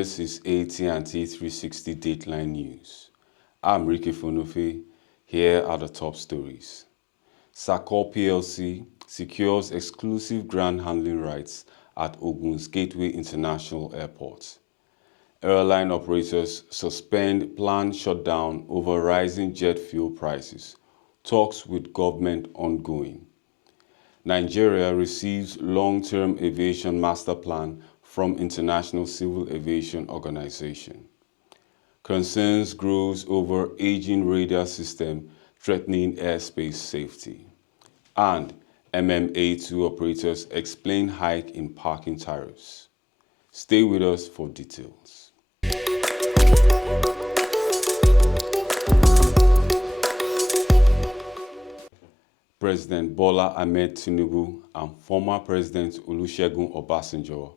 This is AT&T 360 Dateline News. I'm Ricky Fonofe. Here are the top stories. Sakor PLC secures exclusive ground handling rights at Ogun's Gateway International Airport. Airline operators suspend planned shutdown over rising jet fuel prices. Talks with government ongoing. Nigeria receives long-term aviation master plan from International Civil Aviation Organization. Concerns grows over aging radar system threatening airspace safety. And MMA2 operators explain hike in parking tariffs. Stay with us for details. President Bola Ahmed Tinubu and former President Olusegun Obasanjo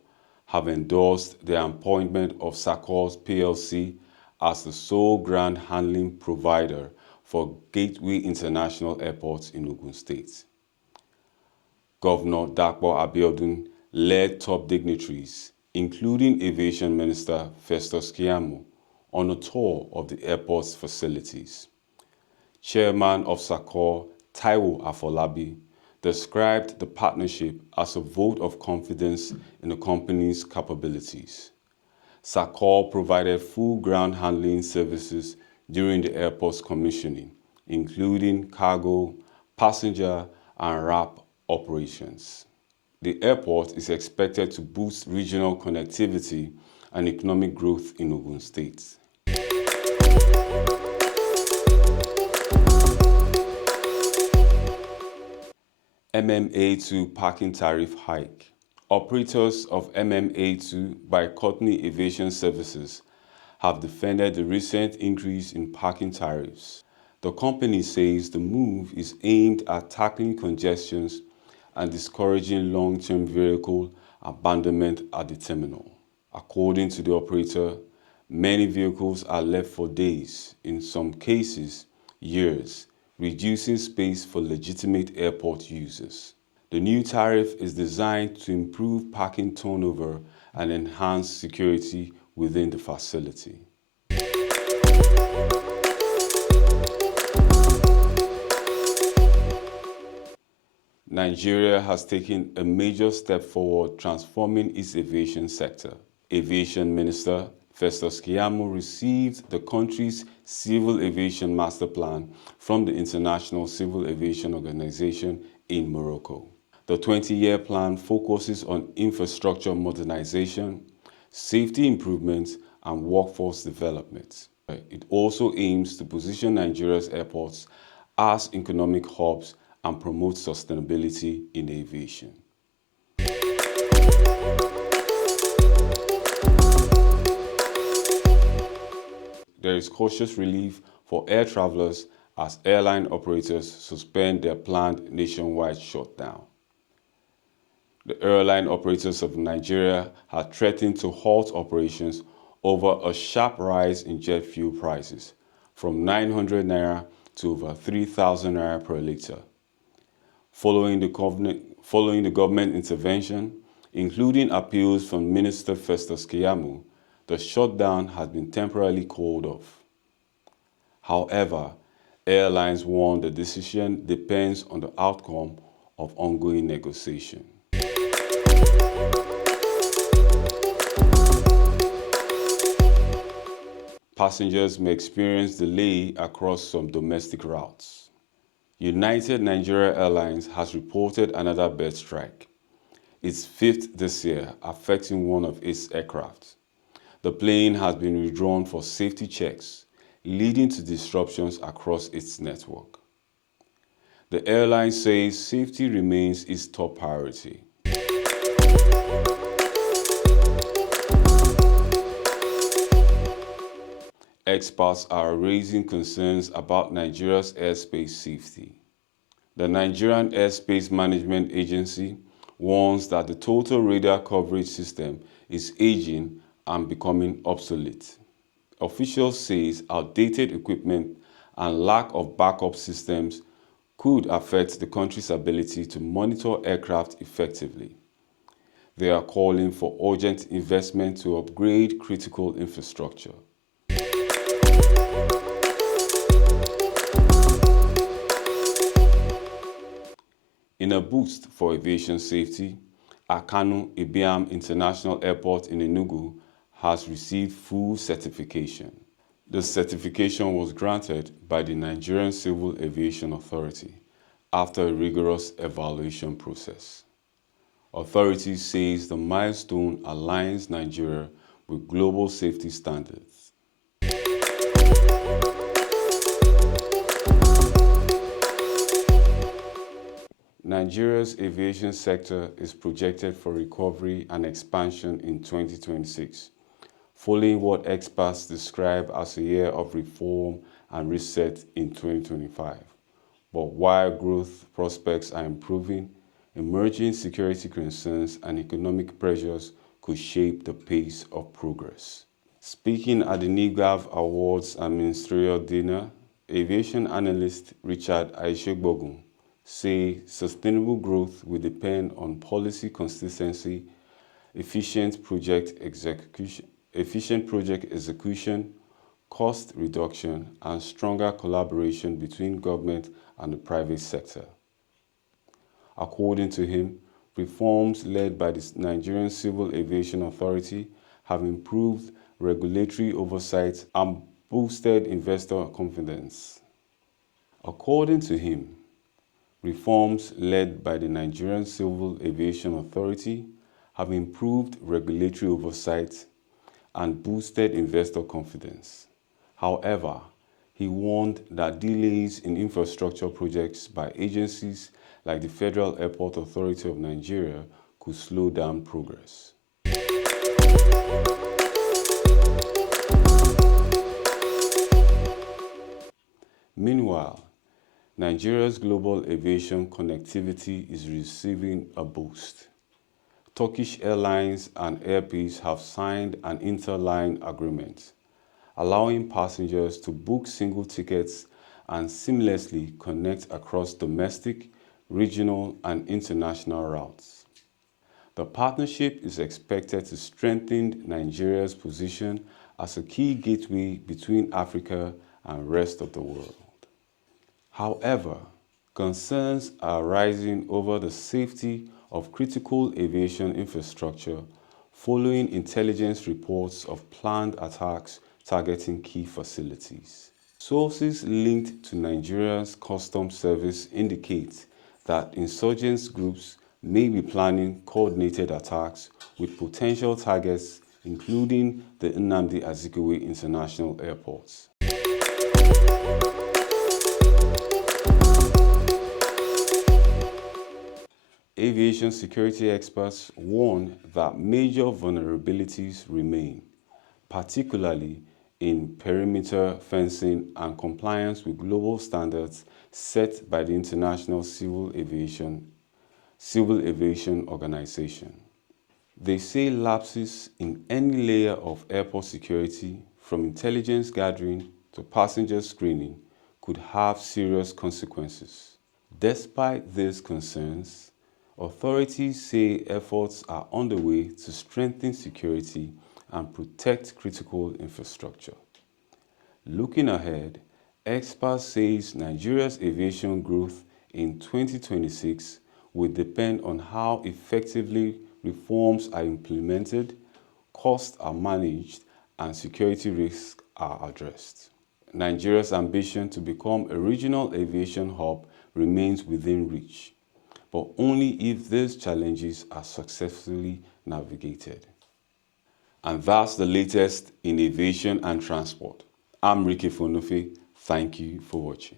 have endorsed the appointment of Sakor PLC as the sole ground handling provider for Gateway International Airport in Ogun State. Governor Dapo Abiodun led top dignitaries, including Aviation Minister Festus Keyamo, on a tour of the airport's facilities. Chairman of Sakor, Taiwo Afolabi, described the partnership as a vote of confidence in the company's capabilities. Sakor provided full ground handling services during the airport's commissioning, including cargo, passenger, and wrap operations. The airport is expected to boost regional connectivity and economic growth in Ogun State. MMA2 parking tariff hike. Operators of MMA2 by Courtney Aviation Services have defended the recent increase in parking tariffs. The company says the move is aimed at tackling congestions and discouraging long-term vehicle abandonment at the terminal. According to the operator, many vehicles are left for days, in some cases years, reducing space for legitimate airport users. The new tariff is designed to improve parking turnover and enhance security within the facility. Nigeria has taken a major step forward transforming its aviation sector. Aviation Minister Festus Keyamo received the country's Civil Aviation Master Plan from the International Civil Aviation Organization in Morocco. The 20-year plan focuses on infrastructure modernization, safety improvements, and workforce development. It also aims to position Nigeria's airports as economic hubs and promote sustainability in aviation. There is cautious relief for air travelers as airline operators suspend their planned nationwide shutdown. The airline operators of Nigeria have threatened to halt operations over a sharp rise in jet fuel prices, from 900 naira to over 3,000 naira per litre. Following the government intervention, including appeals from Minister Festus Keyamo, the shutdown has been temporarily called off. However, airlines warn the decision depends on the outcome of ongoing negotiation. Passengers may experience delay across some domestic routes. United Nigeria Airlines has reported another bird strike, its fifth this year, affecting one of its aircraft. The plane has been withdrawn for safety checks, leading to disruptions across its network. The airline says safety remains its top priority. Experts are raising concerns about Nigeria's airspace safety. The Nigerian Airspace Management Agency warns that the total radar coverage system is aging and becoming obsolete. Officials say outdated equipment and lack of backup systems could affect the country's ability to monitor aircraft effectively. They are calling for urgent investment to upgrade critical infrastructure. In a boost for aviation safety, Akanu Ibiam International Airport in Enugu has received full certification. The certification was granted by the Nigerian Civil Aviation Authority after a rigorous evaluation process. Authorities says the milestone aligns Nigeria with global safety standards. Nigeria's aviation sector is projected for recovery and expansion in 2026, following what experts describe as a year of reform and reset in 2025. But while growth prospects are improving, emerging security concerns and economic pressures could shape the pace of progress. Speaking at the NIGAV Awards and Ministerial Dinner, aviation analyst Richard Aishegbogun say sustainable growth will depend on policy consistency, efficient project execution, cost reduction, and stronger collaboration between government and the private sector. According to him, reforms led by the Nigerian Civil Aviation Authority have improved regulatory oversight and boosted investor confidence. According to him, reforms led by the Nigerian Civil Aviation Authority have improved regulatory oversight and boosted investor confidence. However, he warned that delays in infrastructure projects by agencies like the Federal Airport Authority of Nigeria could slow down progress. Meanwhile, Nigeria's global aviation connectivity is receiving a boost. Turkish Airlines and Airpeace have signed an interline agreement, allowing passengers to book single tickets and seamlessly connect across domestic, regional, and international routes. The partnership is expected to strengthen Nigeria's position as a key gateway between Africa and the rest of the world. However, concerns are rising over the safety of critical aviation infrastructure following intelligence reports of planned attacks targeting key facilities. Sources linked to Nigeria's Customs Service indicate that insurgents groups may be planning coordinated attacks with potential targets including the Nnamdi Azikiwe International Airport. Aviation security experts warn that major vulnerabilities remain, particularly in perimeter fencing and compliance with global standards set by the International Civil Aviation Organization. They say lapses in any layer of airport security, from intelligence gathering to passenger screening, could have serious consequences. Despite these concerns, authorities say efforts are underway to strengthen security and protect critical infrastructure. Looking ahead, experts say Nigeria's aviation growth in 2026 will depend on how effectively reforms are implemented, costs are managed, and security risks are addressed. Nigeria's ambition to become a regional aviation hub remains within reach, but only if these challenges are successfully navigated. And that's the latest in aviation and transport. I'm Ricky Fonofe. Thank you for watching.